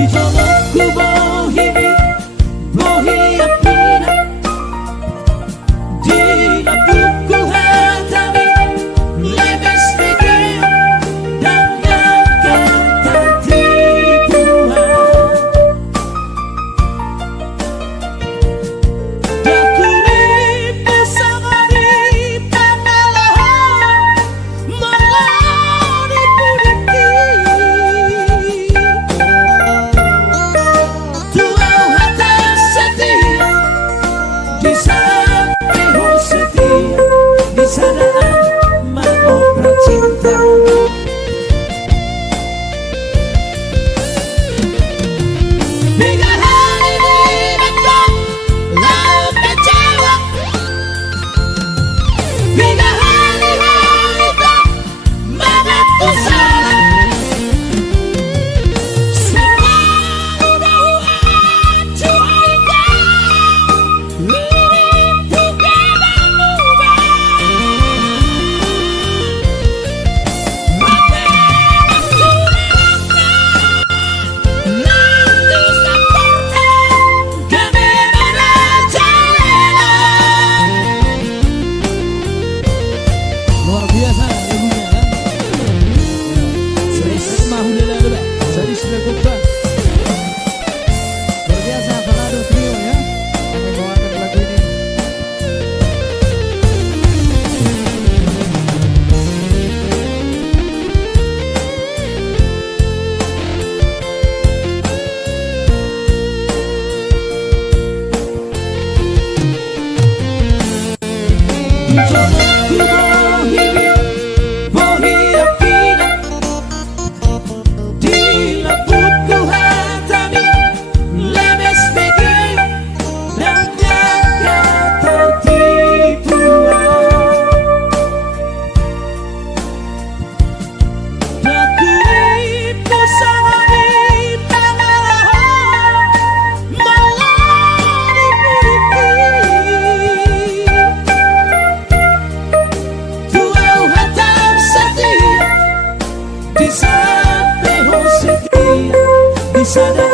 Hidupku bohimi pina, bila ku hatami lepas negeri dengan kata tipuan. Dakuri bersama di pangalahan melani pudiki. Tuau hati setia di samping setia di sana mengobrol cinta. Tiga hari direkam lalu kecewa. Tiga hari itu mengaku salah. Semua udah acuhkan lirik together move. Apa yang sudah nanti sempurna kami berjalan. Luar biasa lagunya kan? Serius mahulela lebih. Serius lakukan. Luar biasa Falado Trio ya yang membawakan lagu ini. Hidupku bohimi pina, bila ku hatami lepas negeri dengan kata tipuan. Dakuri bersama di pangalahan melani pudiki. Tuau hatam setia di samping setia di sana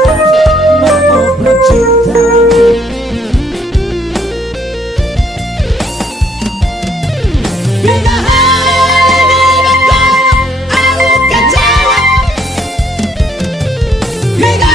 mengobrol cinta. Tiga hari direkam aku kecewa. Tiga